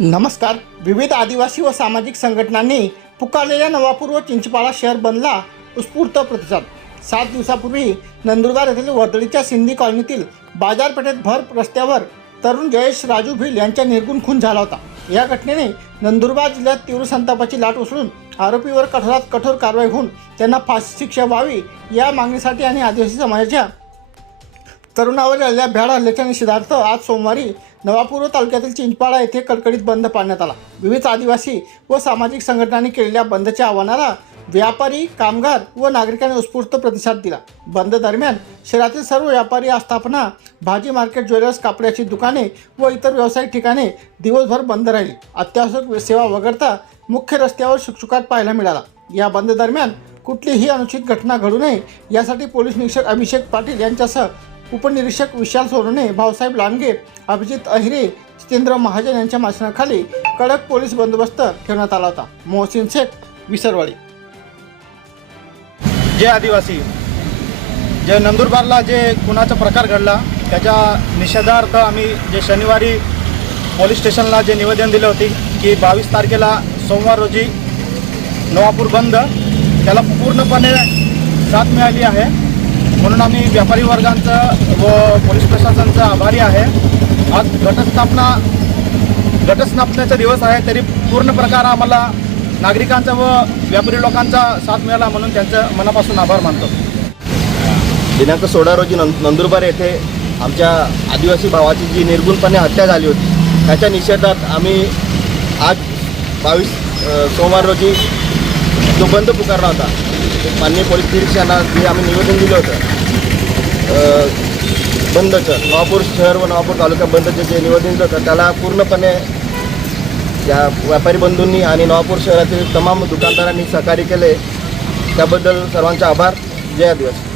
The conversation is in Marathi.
नमस्कार. विविध आदिवासी व सामाजिक संघटनांनी पुकारलेल्या नवापूर व चिंचपाडा शहर बनला उत्स्फूर्त प्रतिसाद. सात दिवसापूर्वी नंदुरबार येथील वर्दळीच्या सिंधी कॉलनीतील बाजारपेठेत भर रस्त्यावर तरुण जयेश राजू भिल यांचा निर्गुण खून झाला होता. या घटनेने नंदुरबार जिल्ह्यात तीव्र संतापाची लाट उसळून आरोपीवर कठोरात कठोर कारवाई होऊन त्यांना फाशी शिक्षा व्हावी या मागणीसाठी आणि आदिवासी समाजाच्या तरुणावर झालेल्या भ्याड हल्ल्याच्या निषेधार्थ आज सोमवारी नवापूर तालुक्यातील चिंचपाडा येथे कडकडीत बंद पाडण्यात आला. विविध आदिवासी व सामाजिक संघटनांनी केलेल्या बंदच्या आव्हानाला व्यापारी कामगार व नागरिकांनी उत्स्फूर्त प्रतिसाद दिला. बंद दरम्यान शहरातील सर्व व्यापारी आस्थापना भाजी मार्केट ज्वेलर्स कापड्याची दुकाने व इतर व्यावसायिक ठिकाणे दिवसभर बंद राहिली. अत्यावश्यक सेवा वगळता मुख्य रस्त्यावर शुकशुकाट पाहायला मिळाला. या बंद दरम्यान कुठलीही अनुचित घटना घडू नये यासाठी पोलीस निरीक्षक अभिषेक पाटील यांच्यासह उपनिरीक्षक विशाल सोरणे भाऊसाहेब लांडगे अभिजित अहिरे जितेंद्र महाजन यांच्या मार्गदर्शनाखाली कडक पोलीस बंदोबस्त ठेवण्यात आला होता. मोहसिन शेख विसरवाडी. जे आदिवासी जे नंदुरबारला जे कुणाचा प्रकार घडला त्याच्या निषेधार्थ आम्ही जे शनिवारी पोलीस स्टेशनला जे निवेदन दिले होते की बावीस तारखेला सोमवार रोजी नवापूर बंद त्याला पूर्णपणे साथ मिळाली आहे. म्हणून आम्ही व्यापारी वर्गांचं व पोलीस प्रशासनाचं आभारी आहे. आज घटस्थापना घटस्थापनेचा दिवस आहे तरी पूर्ण प्रकार आम्हाला नागरिकांचा व व्यापारी लोकांचा साथ मिळाला म्हणून त्यांचं मनापासून आभार मानतो. दिनांक सोळा रोजी नं नंदुरबार येथे आमच्या आदिवासी भावाची जी निर्गुणपणे हत्या झाली होती त्याच्या निषेधात आम्ही आज बावीस सोमवार रोजी जो बंद पुकारला होता माननीय पोलीस निरीक्षकांना जे आम्ही निवेदन दिलं होतं बंदचं नवापूर शहर व नवापूर तालुका बंदचं जे निवेदन दिलं होतं त्याला पूर्णपणे या व्यापारी बंधूंनी आणि नवापूर शहरातील तमाम दुकानदारांनी सहकार्य केले. त्याबद्दल सर्वांचे आभार. जय आदिवासी.